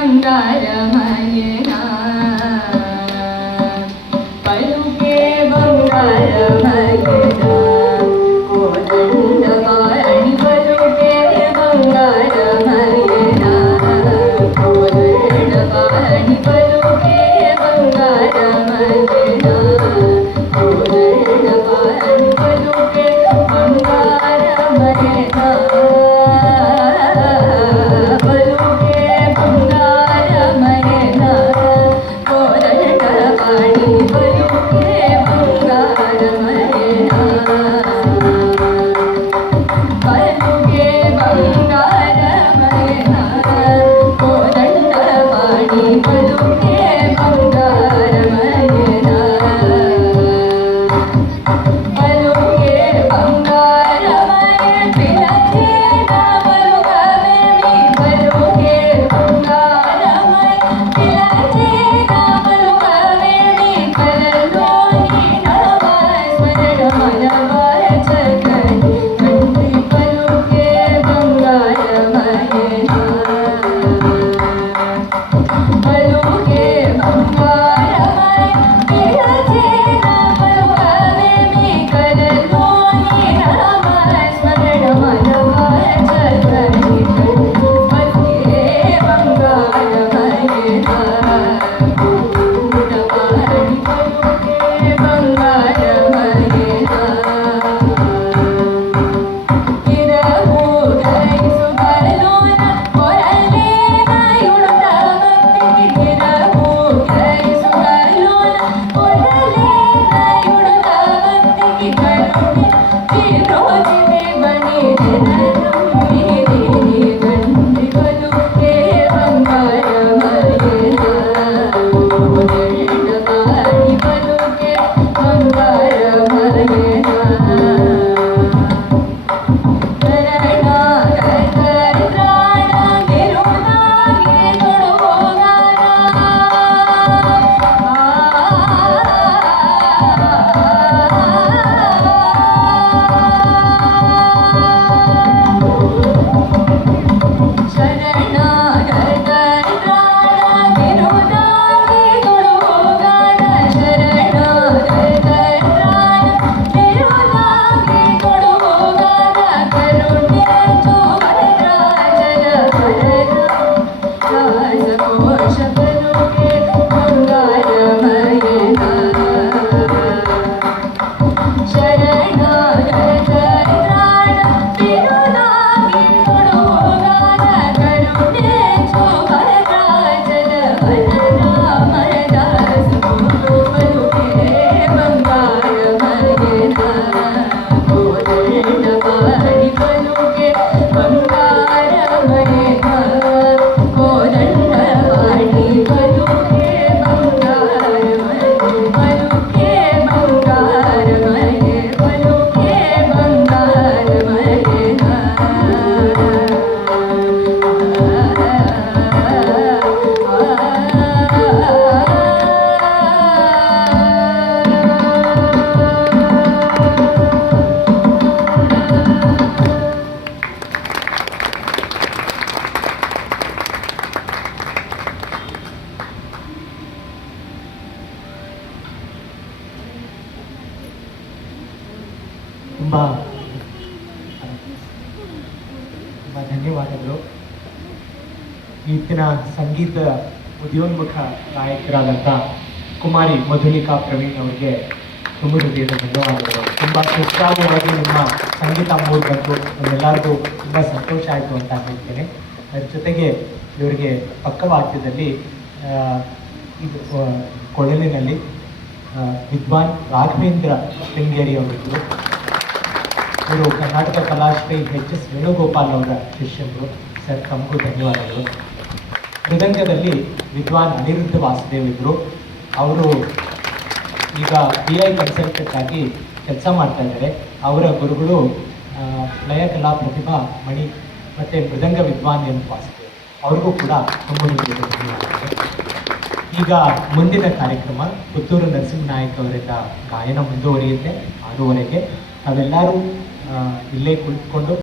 ಬಂಗಾರಮಯನಾ ಪಲುಕೆ ಬಂಗಾರಮಯನಾ ಕೋದಂಡಪಾಣಿ ಪಲುಕೆ ಬಂಗಾರಮಯನಾ ಕೋದಂಡಪಾಣಿ ಪಲುಕೆ ಬಂಗಾರಮಯನಾ ಕೋದಂಡಪಾಣಿ ಪಲುಕೆ ಬಂಗಾರಮಯನಾ ತುಂಬ ಧನ್ಯವಾದಗಳು. ಈಗಿನ ಸಂಗೀತ ಉದ್ಯೋನ್ಮುಖ ಗಾಯಕರಾದಂಥ ಕುಮಾರಿ ಮಧುಲಿಕಾ ಪ್ರವೀಣ್ ಅವರಿಗೆ ತುಂಬ ಹೃದಯದ ಧನ್ಯವಾದಗಳು. ತುಂಬ ಸುಸ್ವಾಗವಾಗಿ ನಿಮ್ಮ ಸಂಗೀತ ಮೂಡ್ ಬಂತು, ನಮ್ಮೆಲ್ಲರಿಗೂ ತುಂಬ ಸಂತೋಷ ಆಯಿತು ಅಂತ ಹೇಳ್ತೇನೆ. ಅದ್ರ ಜೊತೆಗೆ ಇವರಿಗೆ ಪಕ್ಕವಾದ್ಯದಲ್ಲಿ ಇದು ಕೊಳಲಿನಲ್ಲಿ ವಿದ್ವಾನ್ ರಾಘವೇಂದ್ರ ಶೃಂಗೇರಿ ಅವರಿದ್ದರು. ಇವರು ಕರ್ನಾಟಕ ಕಲಾಶ್ರೀ ಎಚ್.ಎಸ್. ವೇಣುಗೋಪಾಲ್ ಅವರ ಶಿಷ್ಯರು. ಸರ್, ತಮಗೂ ಧನ್ಯವಾದಗಳು. ಮೃದಂಗದಲ್ಲಿ ವಿದ್ವಾನ್ ಅನಿರುದ್ಧ ವಾಸುದೇವ್ ಇದ್ದರು. ಅವರು ಈಗ PI ಕನ್ಸಲ್ಟೆಂಟ್ ಆಗಿ ಕೆಲಸ ಮಾಡ್ತಾ ಇದ್ದಾರೆ. ಅವರ ಗುರುಗಳು ಲಯ ಕಲಾ ಪ್ರತಿಭಾ ಮಣಿ ಮತ್ತು ಮೃದಂಗ ವಿದ್ವಾನ್ ಎನ್ ವಾಸುದೇವ್. ಅವ್ರಿಗೂ ಕೂಡ ತುಂಬ ಧನ್ಯವಾದಗಳು. ಈಗ ಮುಂದಿನ ಕಾರ್ಯಕ್ರಮ ಪುತ್ತೂರು ನರಸಿಂಹನಾಯಕ್ ಅವರಿಂದ ಗಾಯನ ಮುಂದುವರಿಯುತ್ತೆ 6:30. ನಾವೆಲ್ಲರೂ ಇಲ್ಲೇ ಕುಳಿತುಕೊಂಡು